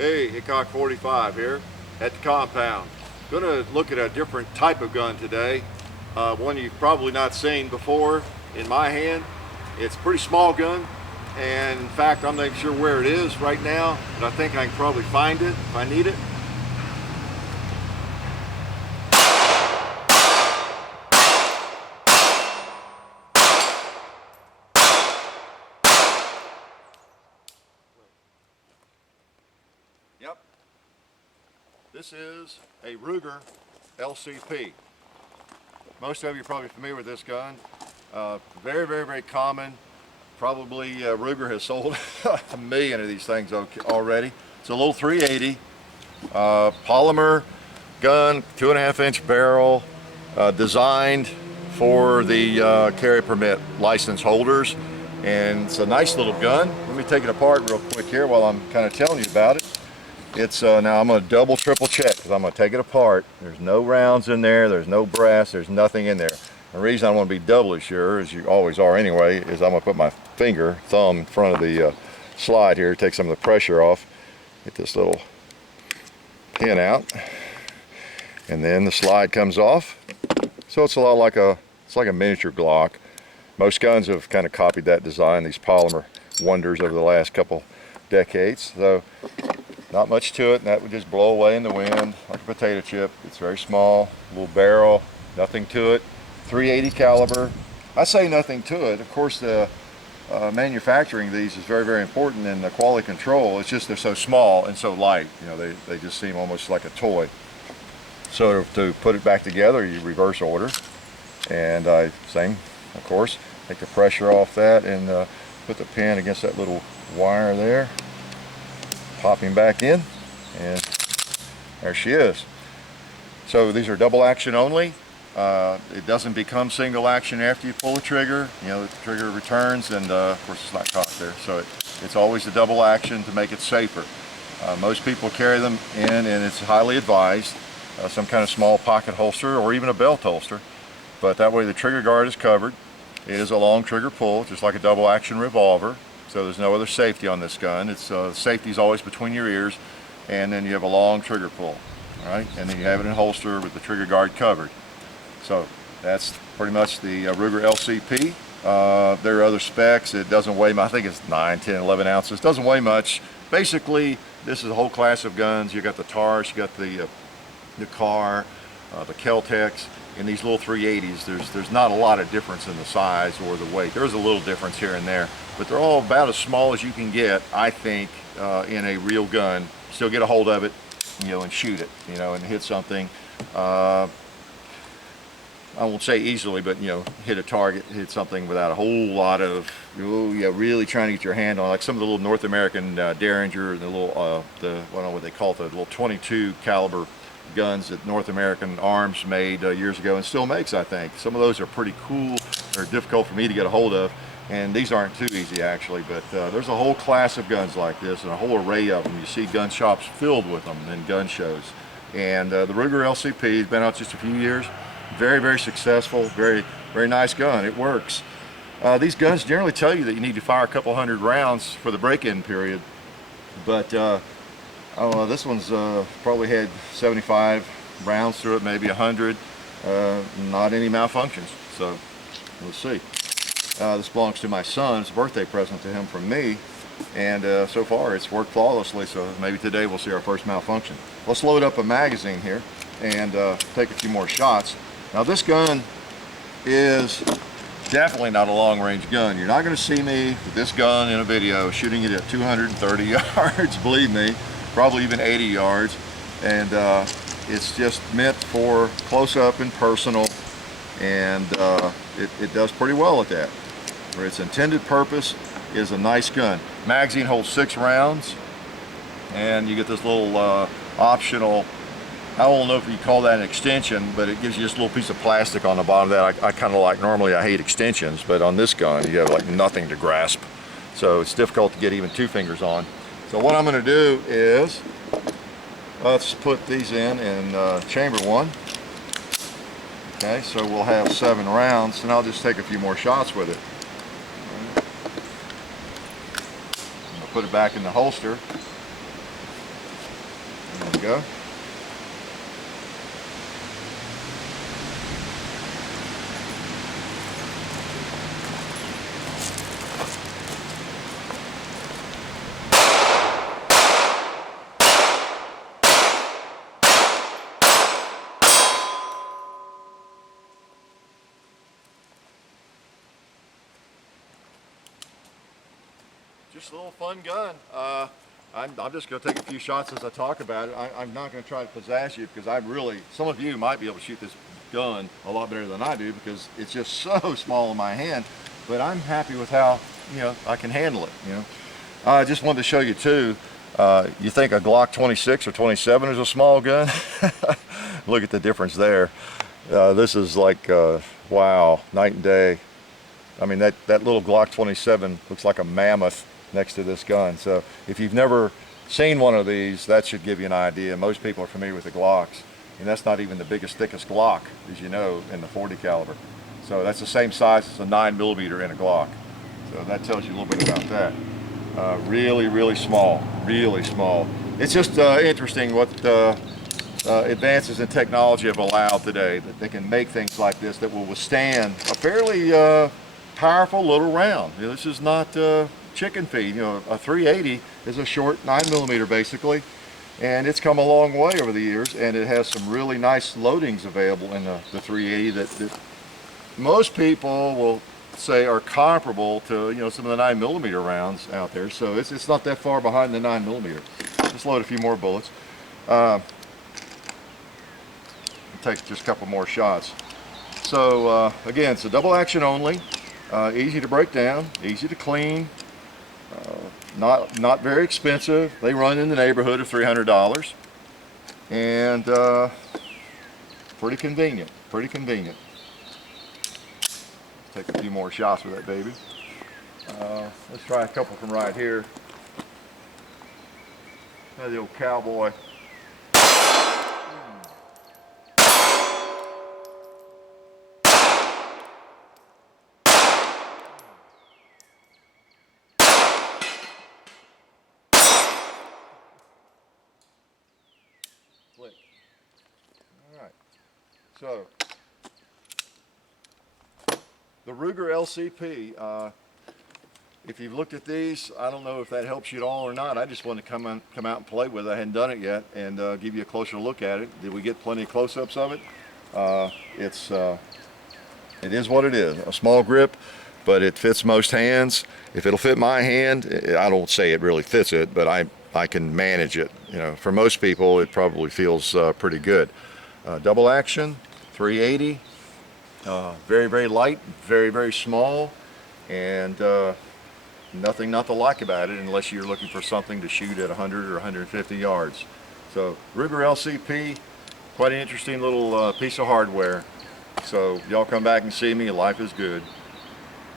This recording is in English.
Hey, Hickok 45 here at the compound. Gonna look at a different type of gun today. One you've probably not seen before in my hand. It's a pretty small gun, and in fact, I'm not even sure where it is right now, but I think I can probably find it if I need it. Yep. This is a Ruger LCP. Most of you are probably familiar with this gun. Very, very, very common. Probably Ruger has sold a million of these things already. It's a little 380 polymer gun, 2.5-inch barrel, designed for the carry permit license holders. And it's a nice little gun. Let me take it apart real quick here while I'm kind of telling you about it. It's now I'm going to double, triple check because I'm going to take it apart. There's no rounds in there. There's no brass. There's nothing in there. The reason I want to be doubly sure, as you always are anyway, is I'm going to put my thumb in front of the slide here, take some of the pressure off, get this little pin out, and then the slide comes off. So it's a lot like a miniature Glock. Most guns have kind of copied that design, these polymer wonders over the last couple decades. So not much to it, and that would just blow away in the wind like a potato chip. It's very small, little barrel, nothing to it. 380 caliber. I say nothing to it. Of course, the manufacturing these is very, very important in the quality control. It's just they're so small and so light. You know, they just seem almost like a toy. So to put it back together, you reverse order, and same, of course, take the pressure off that and put the pin against that little wire there. Popping back in, and there she is. So these are double action only. It doesn't become single action after you pull the trigger. You know, the trigger returns, and of course it's not caught there. So it's always a double action to make it safer. Most people carry them in, and it's highly advised, some kind of small pocket holster or even a belt holster. But that way the trigger guard is covered. It is a long trigger pull, just like a double action revolver. So there's no other safety on this gun. It's safety is always between your ears, and then you have a long trigger pull, all right? And then you have it in holster with the trigger guard covered. So that's pretty much the Ruger LCP. There are other specs. It doesn't weigh, I think it's 9, 10, 11 ounces. It doesn't weigh much. Basically, this is a whole class of guns. You got the Tars, you got the Car, the Kel-Tecs. In these little 380s, there's not a lot of difference in the size or the weight. There's a little difference here and there, but they're all about as small as you can get, I think, in a real gun. Still get a hold of it, you know, and shoot it, you know, and hit something. I won't say easily, but, you know, hit a target, hit something without a whole lot of, oh yeah, really trying to get your hand on, like some of the little North American Derringer, the little, I don't know what they call it, the little 22 caliber guns that North American Arms made years ago and still makes, I think. Some of those are pretty cool. They're difficult for me to get a hold of, and these aren't too easy actually, but there's a whole class of guns like this and a whole array of them. You see gun shops filled with them and gun shows. And the Ruger LCP has been out just a few years. Very, very successful, very, very nice gun. It works. These guns generally tell you that you need to fire a couple hundred rounds for the break-in period, but this one's probably had 75 rounds through it, maybe 100. Not any malfunctions, so we'll see. This belongs to my son. It's a birthday present to him from me, and so far it's worked flawlessly, so maybe today we'll see our first malfunction. Let's load up a magazine here and take a few more shots. Now this gun is definitely not a long-range gun. You're not going to see me with this gun in a video shooting it at 230 yards, believe me. Probably even 80 yards, and it's just meant for close-up and personal, and it does pretty well at that. For its intended purpose, is a nice gun. Magazine holds 6 rounds, and you get this little optional, I don't know if you call that an extension, but it gives you this little piece of plastic on the bottom of that. I kind of like, normally I hate extensions, but on this gun you have like nothing to grasp, so it's difficult to get even 2 fingers on. So what I'm going to do is, let's put these in chamber 1. Okay, so we'll have 7 rounds, and I'll just take a few more shots with it. I'll put it back in the holster. There we go. Just a little fun gun. I'm just going to take a few shots as I talk about it. I'm not going to try to pizzazz you because some of you might be able to shoot this gun a lot better than I do because it's just so small in my hand, but I'm happy with how, I can handle it, I just wanted to show you too, you think a Glock 26 or 27 is a small gun? Look at the difference there. This is like, wow, night and day. I mean, that little Glock 27 looks like a mammoth next to this gun. So if you've never seen one of these, that should give you an idea. Most people are familiar with the Glocks, and that's not even the biggest, thickest Glock, as you know, in the 40 caliber. So that's the same size as a 9mm in a Glock. So that tells you a little bit about that. Really, really small, really small. It's just interesting what advances in technology have allowed today, that they can make things like this that will withstand a fairly powerful little round. This is not chicken feed. A 380 is a short 9mm basically, and it's come a long way over the years, and it has some really nice loadings available in the 380 that most people will say are comparable to some of the 9mm rounds out there. So it's not that far behind the 9mm. Let's load a few more bullets. Take just a couple more shots. So again, it's a double action only. Easy to break down, easy to clean, not very expensive. They run in the neighborhood of $300, and pretty convenient, pretty convenient. Take a few more shots with that baby. Let's try a couple from right here. The old cowboy. Click. All right. So the Ruger LCP. If you've looked at these, I don't know if that helps you at all or not. I just wanted to come out and play with it. I hadn't done it yet, and give you a closer look at it. Did we get plenty of close-ups of it? It is what it is. A small grip, but it fits most hands. If it'll fit my hand, I don't say it really fits it, but I can manage it. For most people, it probably feels pretty good. Double action, 380, very, very light, very, very small, and nothing not to like about it unless you're looking for something to shoot at 100 or 150 yards. So Ruger LCP, quite an interesting little piece of hardware. So y'all come back and see me. Life is good.